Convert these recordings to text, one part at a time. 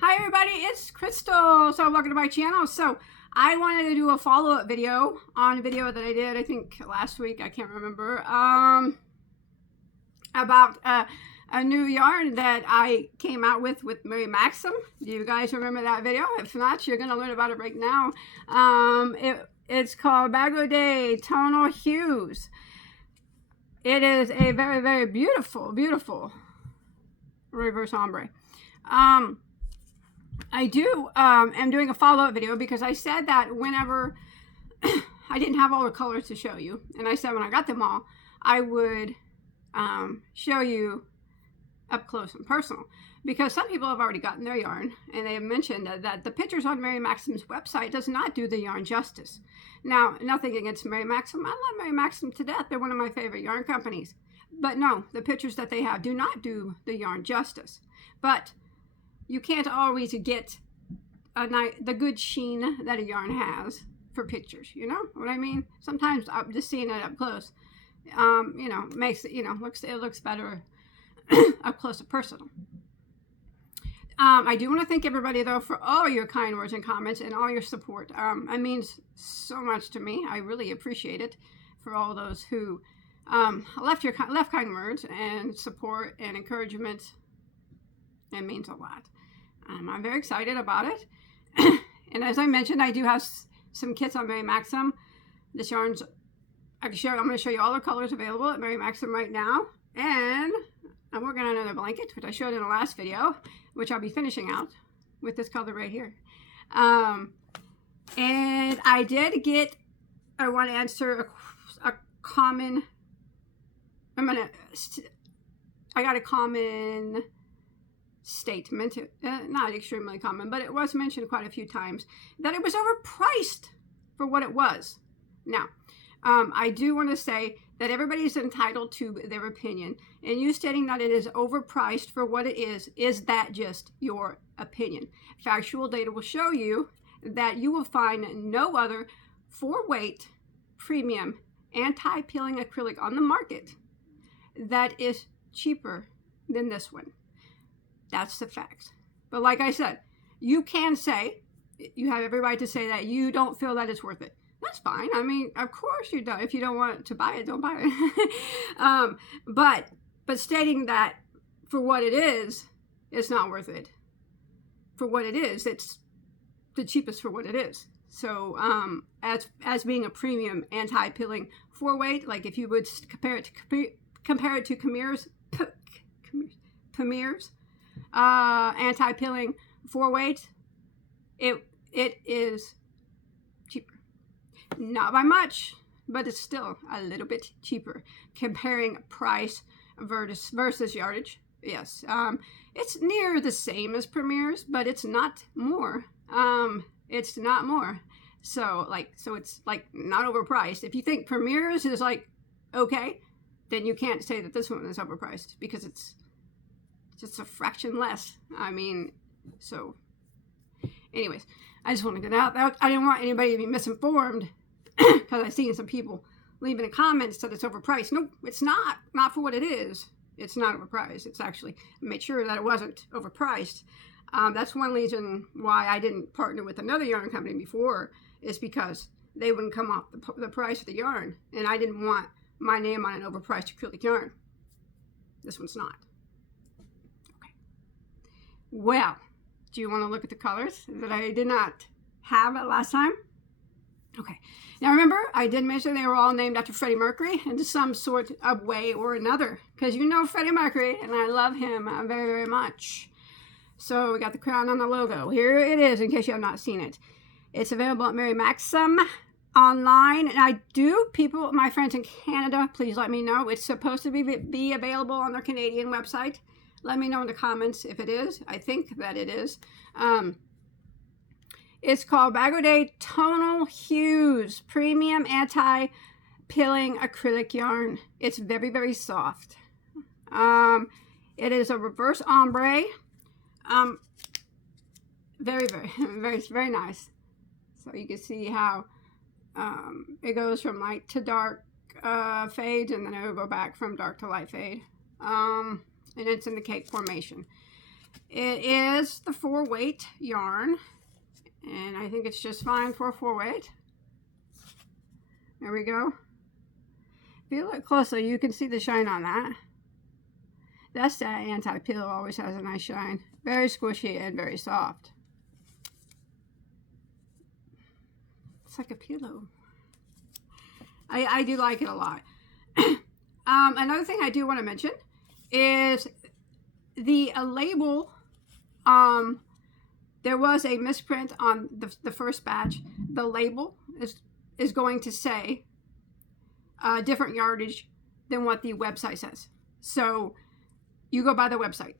Hi everybody, it's Crystal. So welcome to my channel. So I wanted to do a follow-up video on a video that I did, I think last week, I can't remember, about a new yarn that I came out with Mary Maxim. Do you guys remember that video? If not, you're going to learn about it right now. It's called Bagoday Tonal Hues. It is a very, very beautiful, beautiful reverse ombre. I am doing a follow-up video because I said that whenever I didn't have all the colors to show you, and I said when I got them all, I would show you up close and personal, because some people have already gotten their yarn, and they have mentioned that the pictures on Mary Maxim's website does not do the yarn justice. Now, nothing against Mary Maxim. I love Mary Maxim to death. They're one of my favorite yarn companies. But no, the pictures that they have do not do the yarn justice. But you can't always get the good sheen that a yarn has for pictures. You know what I mean? Sometimes just seeing it up close, makes it, it looks better up close and personal. I do want to thank everybody, though, for all your kind words and comments and all your support. It means so much to me. I really appreciate it for all those who left kind words and support and encouragement. It means a lot. I'm very excited about it. And as I mentioned, I do have some kits on Mary Maxim. This yarn's, I'm going to show you all the colors available at Mary Maxim right now. And I'm working on another blanket, which I showed in the last video, which I'll be finishing out with this color right here. And I did get, I want to answer a common, I got a common statement, not extremely common, but it was mentioned quite a few times, that it was overpriced for what it was. Now, I do want to say that everybody's entitled to their opinion, and you stating that it is overpriced for what it is that just your opinion? Factual data will show you that you will find no other 4-weight premium anti-peeling acrylic on the market that is cheaper than this one. That's the fact. But like I said, you can say, you have every right to say that you don't feel that it's worth it. That's fine. I mean, of course you don't. If you don't want to buy it, don't buy it. But stating that for what it is, it's not worth it. For what it is, it's the cheapest for what it is. So as being a premium anti-peeling 4-weight, like if you would compare it to Premier's anti-peeling 4-weight, it is cheaper. Not by much, but it's still a little bit cheaper comparing price versus yardage. Yes, it's near the same as Premier's, but it's not more. It's not more. So it's like not overpriced. If you think Premier's is like okay, then you can't say that this one is overpriced because it's just a fraction less. I mean, so anyways, I just want to get out. I didn't want anybody to be misinformed because I've seen some people leaving a comment that it's overpriced. No, it's not. Not for what it is. It's not overpriced. It's actually made sure that it wasn't overpriced. That's one reason why I didn't partner with another yarn company before, is because they wouldn't come off the price of the yarn, and I didn't want my name on an overpriced acrylic yarn. This one's not. Okay. Well, do you want to look at the colors that I did not have last time? Okay. Now remember, I did mention they were all named after Freddy Mercury in some sort of way or another, because you know Freddy Mercury, and I love him very, very much. So we got the crown on the logo. Here it is, in case you have not seen it. It's available at Mary Maxim online, and people, my friends in Canada, please let me know. It's supposed to be available on their Canadian website. Let me know in the comments if it is. I think that it is. It's called Bagoday Tonal Hues Premium Anti-Peeling Acrylic Yarn. It's very, very soft. It is a reverse ombre. Very, very, very, very nice. So you can see how it goes from light to dark fade, and then it will go back from dark to light fade. And it's in the cake formation. It is the 4-weight yarn, and I think it's just fine for a 4-weight. There we go. If you look closely, you can see the shine on that. That's that anti-peel, always has a nice shine. Very squishy and very soft. It's like a pillow. I do like it a lot. Another thing I do want to mention is the label. There was a misprint on the first batch. The label is going to say different yardage than what the website says. So you go by the website.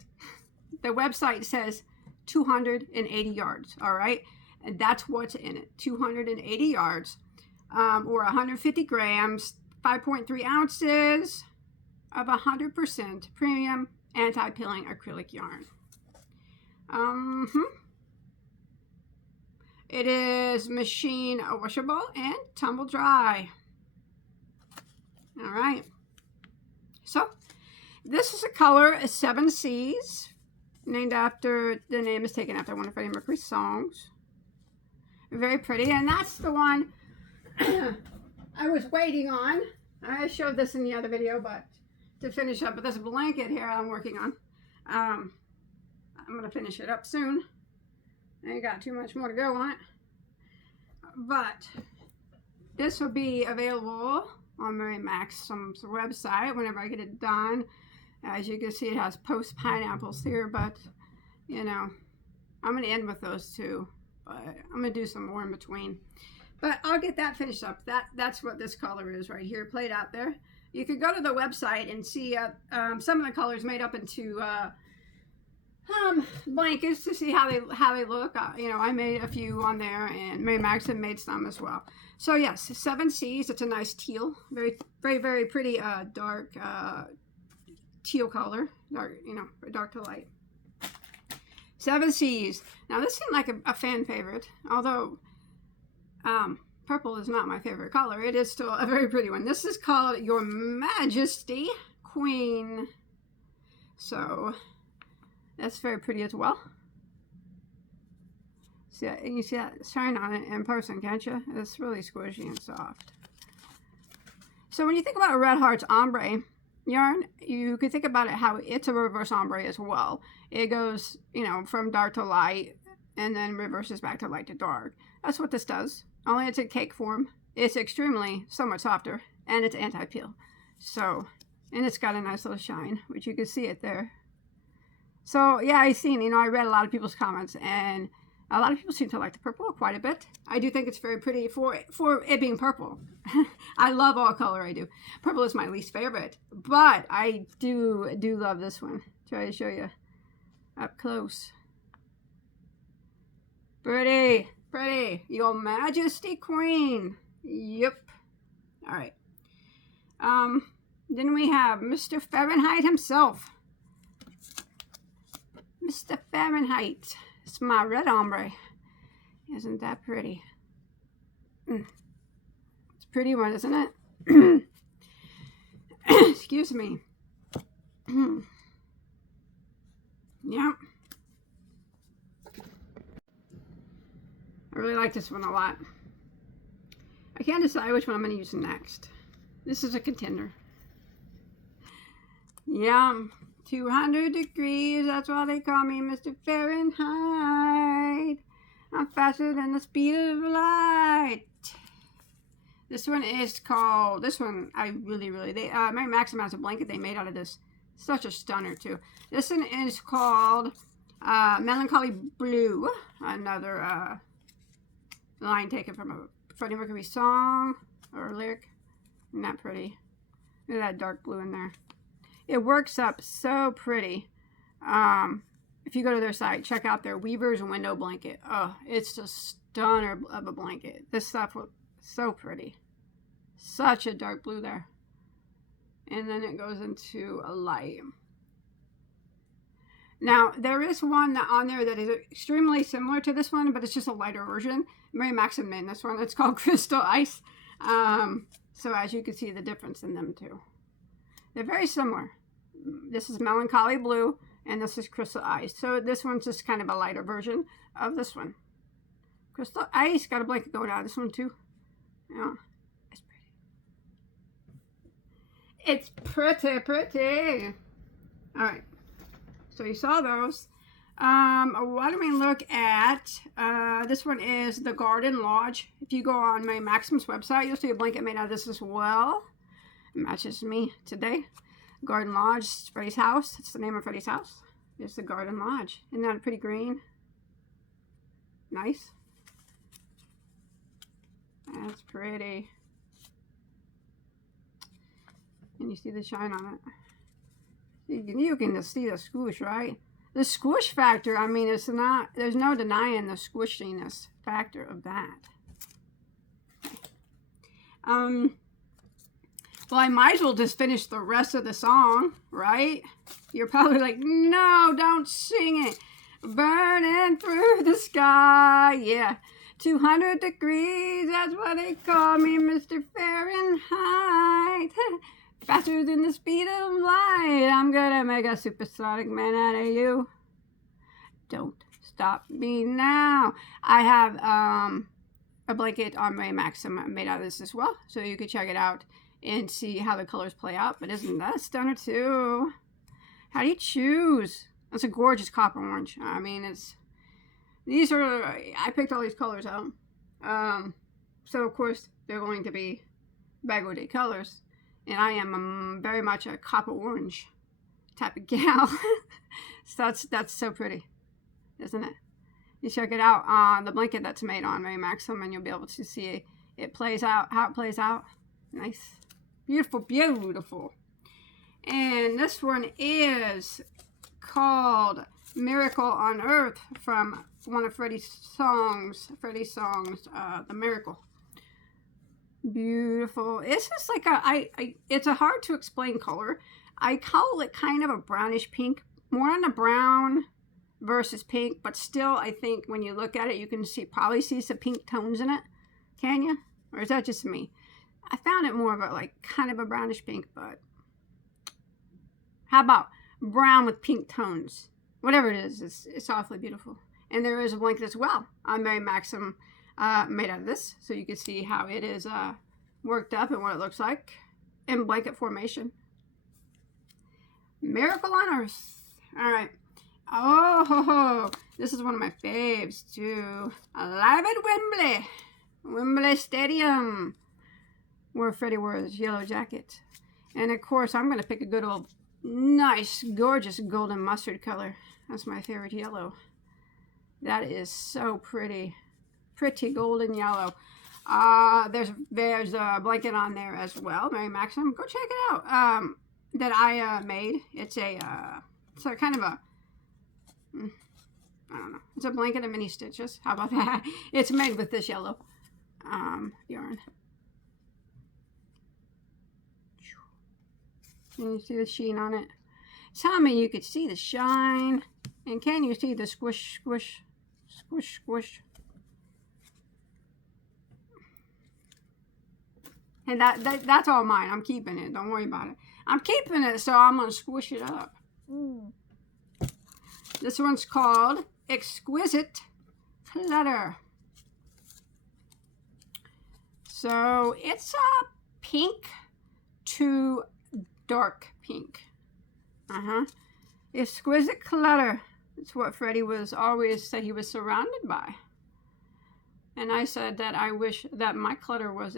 The website says 280 yards, all right? And that's what's in it, 280 yards, or 150 grams, 5.3 ounces of 100% premium anti-pilling acrylic yarn. It is machine washable and tumble dry. All right. So this is a color 7 C's, named after, the name is taken after one of Freddie Mercury's songs. Very pretty, and that's the one I was waiting on. I showed this in the other video, but to finish up with this blanket here I'm working on. I'm going to finish it up soon. I ain't got too much more to go on it. But this will be available on Mary Maxim's website whenever I get it done. As you can see, it has post pineapples here, but you know, I'm going to end with those two. But I'm going to do some more in between. But I'll get that finished up. That's what this color is right here, played out there. You could go to the website and see some of the colors made up into blankets to see how they look. You know, I made a few on there, and Mary Maxim made some as well. So yes, 7 C's. It's a nice teal, very, very, very pretty dark teal color, dark to light. 7 C's. Now this seemed like a fan favorite, although purple is not my favorite color. It is still a very pretty one. This is called Your Majesty Queen. So that's very pretty as well. See, you see that shine on it in person, can't you? It's really squishy and soft. So when you think about a Red Hearts ombre yarn, you could think about it how it's a reverse ombre as well. It goes, you know, from dark to light and then reverses back to light to dark. That's what this does. Only it's in cake form. It's extremely so much softer, and it's anti-peel. So, and it's got a nice little shine, which you can see it there. So yeah, I read a lot of people's comments, and a lot of people seem to like the purple quite a bit. I do think it's very pretty for it being purple. I love all color, I do. Purple is my least favorite, but I do love this one. Try to show you up close. Pretty, pretty. Your Majesty Queen. Yep. All right. Then we have Mr. Fahrenheit himself. Mr. Fahrenheit. It's my red ombre. Isn't that pretty? It's a pretty one, isn't it? Excuse me. Yep. I really like this one a lot. I can't decide which one I'm going to use next. This is a contender. Yeah, 200 degrees, that's why they call me Mr. Fahrenheit. I'm faster than the speed of light. This one is called, I really, Mary Maxim has a blanket they made out of this. Such a stunner too. This one is called Melancholy Blue. Another line taken from a Freddie Mercury song or lyric. Isn't that pretty? Look at that dark blue in there. It works up so pretty. If you go to their site, check out their Weaver's Window Blanket. Oh, it's a stunner of a blanket. This stuff was so pretty. Such a dark blue there. And then it goes into a light. Now, there is one on there that is extremely similar to this one, but it's just a lighter version. Mary Maxim made this one. It's called Crystal Ice. So as you can see the difference in them too. They're very similar. This is Melancholy Blue, And this is Crystal Ice. So this one's just kind of a lighter version of this one. Crystal Ice, got a blanket going on this one too. Yeah, it's pretty. It's pretty. All right, so you saw those. Why don't we look at, this one is the Garden Lodge. If you go on my Maxim's website, you'll see a blanket made out of this as well. It matches me today. Garden Lodge, Freddy's house. It's the name of Freddy's house. It's the Garden Lodge. Isn't that a pretty green? Nice. That's pretty. And you see the shine on it. You can just see the squish, right? The squish factor, I mean, it's not, there's no denying the squishiness factor of that. Well, I might as well just finish the rest of the song, right? You're probably like, no, don't sing it. Burning through the sky, yeah. 200 degrees, that's what they call me, Mr. Fahrenheit. Faster than the speed of light, I'm gonna make a supersonic man out of you. Don't stop me now. I have a blanket on my Maxim made out of this as well, so you can check it out and see how the colors play out. But isn't that a stunner too? How do you choose? That's a gorgeous copper orange. I mean, these are, I picked all these colors out. So of course they're going to be Bagoday colors. And I am very much a copper orange type of gal. So that's so pretty, isn't it? You check it out on the blanket that's made on Mary Maxim, and you'll be able to see it plays out, how it plays out. Nice. Beautiful, beautiful. And this one is called Miracle on Earth from one of Freddy's songs, The Miracle. Beautiful. It's just like it's a hard to explain color. I call it kind of a brownish pink, more on the brown versus pink, but still I think when you look at it, you can probably see some pink tones in it. Can you? Or is that just me? I found it more of a like kind of a brownish pink, but how about brown with pink tones? Whatever it is, it's awfully beautiful. And there is a blanket as well on Mary Maxim made out of this, so you can see how it is worked up and what it looks like in blanket formation. Miracle on Earth. All right. Oh, this is one of my faves too. Live at Wembley Stadium, where Freddy wears his yellow jacket. And of course, I'm going to pick a good old, nice, gorgeous golden mustard color. That's my favorite yellow. That is so pretty. Pretty golden yellow. There's a blanket on there as well, Mary Maxim. Go check it out. That I made. It's a kind of a, I don't know. It's a blanket of mini stitches. How about that? It's made with this yellow yarn. Can you see the sheen on it? Tell me you could see the shine. And can you see the squish, squish, squish, squish? And that's all mine. I'm keeping it. Don't worry about it. I'm keeping it, so I'm going to squish it up. This one's called Exquisite Clutter. So it's a pink to dark pink. Exquisite Clutter. It's what Freddy was always said he was surrounded by. And I said that I wish that my clutter was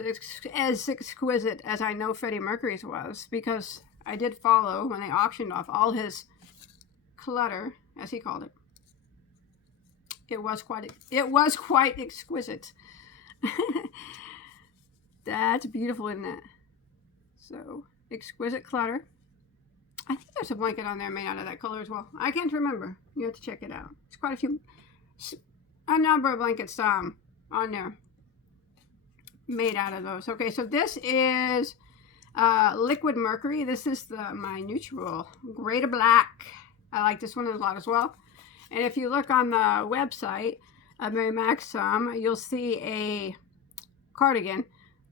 as exquisite as I know Freddy Mercury's was, because I did follow when they auctioned off all his clutter, as he called it. It was quite exquisite. That's beautiful, isn't it? So, Exquisite Clutter. I think there's a blanket on there made out of that color as well. I can't remember. You have to check it out. It's quite a number of blankets on there made out of those. Okay, so this is Liquid Mercury. This is my neutral gray to black. I like this one a lot as well. And if you look on the website of Mary Maxim, you'll see a cardigan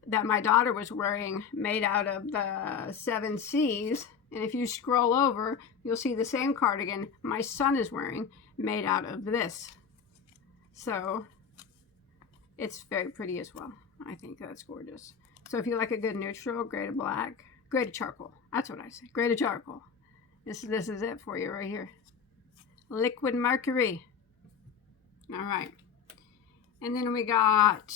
that my daughter was wearing made out of the 7 Seas And if you scroll over, you'll see the same cardigan my son is wearing made out of this. So it's very pretty as well. I think that's gorgeous. So if you like a good neutral, gray to black, gray to charcoal. That's what I say, gray to charcoal. This is it for you right here. Liquid Mercury. All right. And then we got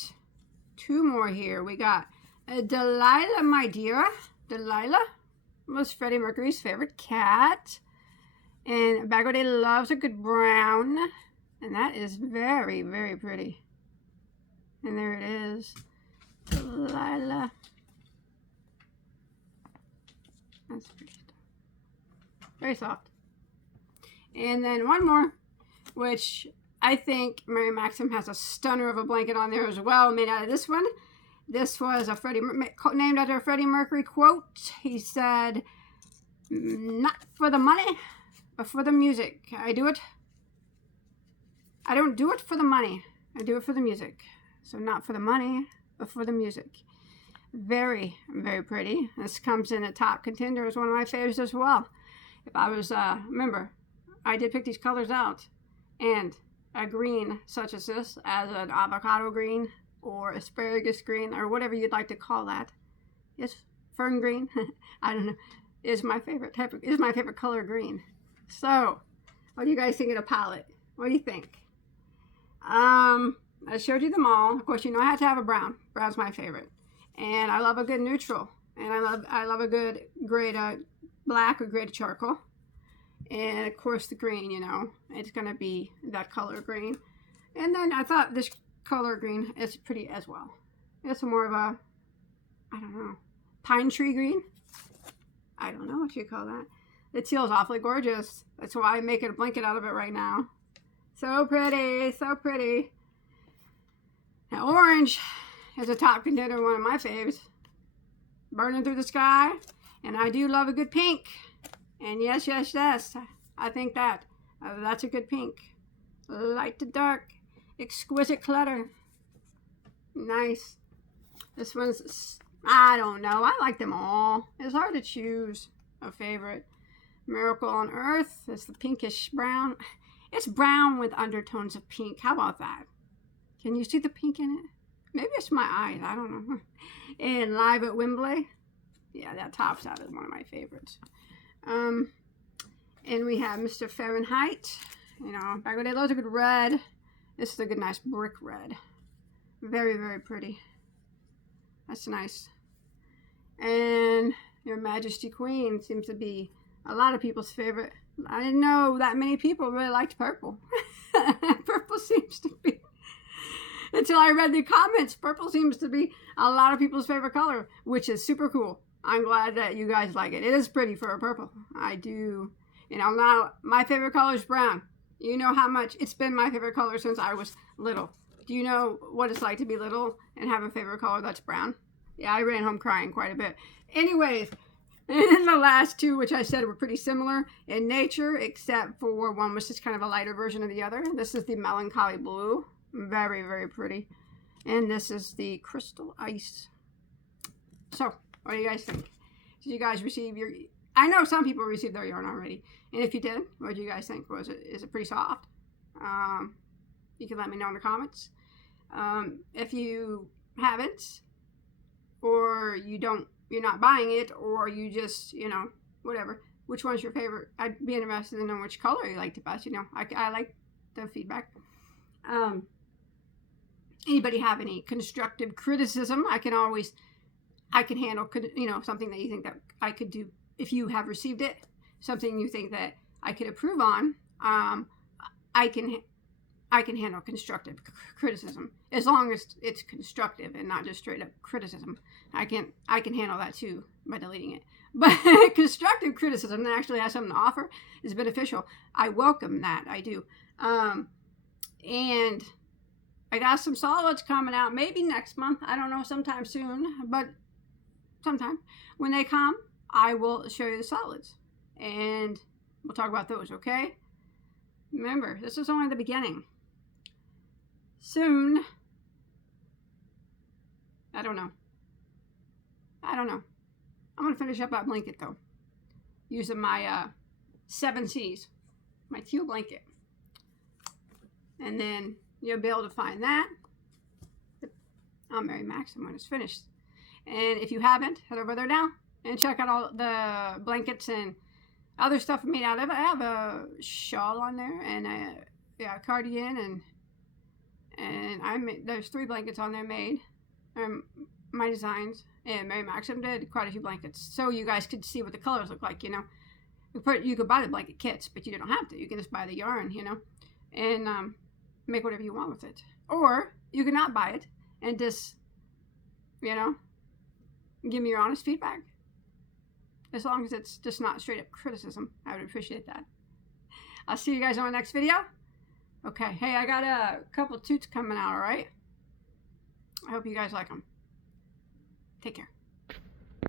two more here. We got Delila, my dear. Delila was Freddy Mercury's favorite cat. And Bagoday loves a good brown. And that is very, very pretty. And there it is. Delila. That's pretty stuff. Very soft. And then one more, which I think Mary Maxim has a stunner of a blanket on there as well, made out of this one. This was a named after a Freddie Mercury quote. He said, "Not for the money, but for the music. I don't do it for the money. I do it for the music. So not for the money, but for the music." Very, very pretty. This comes in a top contender. It's one of my favorites as well. If I was, remember, I did pick these colors out. And a green such as this, as an avocado green or asparagus green or whatever you'd like to call that. Yes, fern green. I don't know. Is my favorite color green. So, what do you guys think of the palette? What do you think? I showed you them all. Of course, you know I had to have a brown. Brown's my favorite. And I love a good neutral. And I love a good gray to black or gray to charcoal. And of course the green, you know, it's going to be that color green. And then I thought this color green is pretty as well. It's more of a, I don't know, pine tree green. I don't know what you call that. The teal is awfully gorgeous. That's why I'm making a blanket out of it right now. So pretty, so pretty. Now orange is a top contender, one of my faves. Burning through the sky. And I do love a good pink. And yes, yes, yes, I think that. That's a good pink. Light to dark. Exquisite Clutter. Nice. This one's, I don't know. I like them all. It's hard to choose a favorite. Miracle on Earth. It's the pinkish brown. It's brown with undertones of pink. How about that? Can you see the pink in it? Maybe it's my eyes. I don't know. And Live at Wembley. Yeah, that tops out as one of my favorites. And we have Mr. Fahrenheit. You know, Bagoday loves a good red. This is a good, nice brick red. Very, very pretty. That's nice. And your Majesty Queen seems to be a lot of people's favorite. I didn't know that many people really liked purple. Purple seems to be, until I read the comments, purple seems to be a lot of people's favorite color, which is super cool. I'm glad that you guys like it. It is pretty for a purple. I do. You know, now my favorite color is brown. You know how much it's been my favorite color since I was little. Do you know what it's like to be little and have a favorite color that's brown? Yeah, I ran home crying quite a bit. Anyways, and then the last two, which I said were pretty similar in nature, except for one was just kind of a lighter version of the other. This is the Melancholy Blue. Very, very pretty. And this is the Crystal Ice. So, what do you guys think? Did you guys receive your... I know some people received their yarn already. And if you did, what do you guys think? Is it pretty soft? You can let me know in the comments. If you haven't, or you're not buying it, or you just, you know, whatever. Which one's your favorite? I'd be interested to know which color you like the best. You know, I like the feedback. Anybody have any constructive criticism? I can handle, you know, something that you think that I could do if you have received it, something you think that I could approve on. I can handle constructive criticism as long as it's constructive and not just straight up criticism. I can handle that too by deleting it. But constructive criticism that actually has something to offer is beneficial. I welcome that. I do. And I got some solids coming out maybe next month. I don't know, sometime soon, but sometime when they come, I will show you the solids and we'll talk about those. Okay, remember, this is only the beginning. Soon, I don't know. I'm gonna finish up that blanket though. using my 7 C's, my teal blanket. And then you'll be able to find that on Mary Maxim when it's finished. And if you haven't, head over there now and check out all the blankets and other stuff made out of it. I have a shawl on there and a cardigan, and there's 3 blankets on there made. My designs, and Mary Maxim did quite a few blankets, so you guys could see what the colors look like. You know, you could buy the blanket kits, but you don't have to. You can just buy the yarn, you know, and make whatever you want with it. Or you can not buy it and just, you know, give me your honest feedback. As long as it's just not straight up criticism, I would appreciate that. I'll see you guys on my next video. Okay, hey, I got a couple toots coming out, all right? I hope you guys like them. Take care.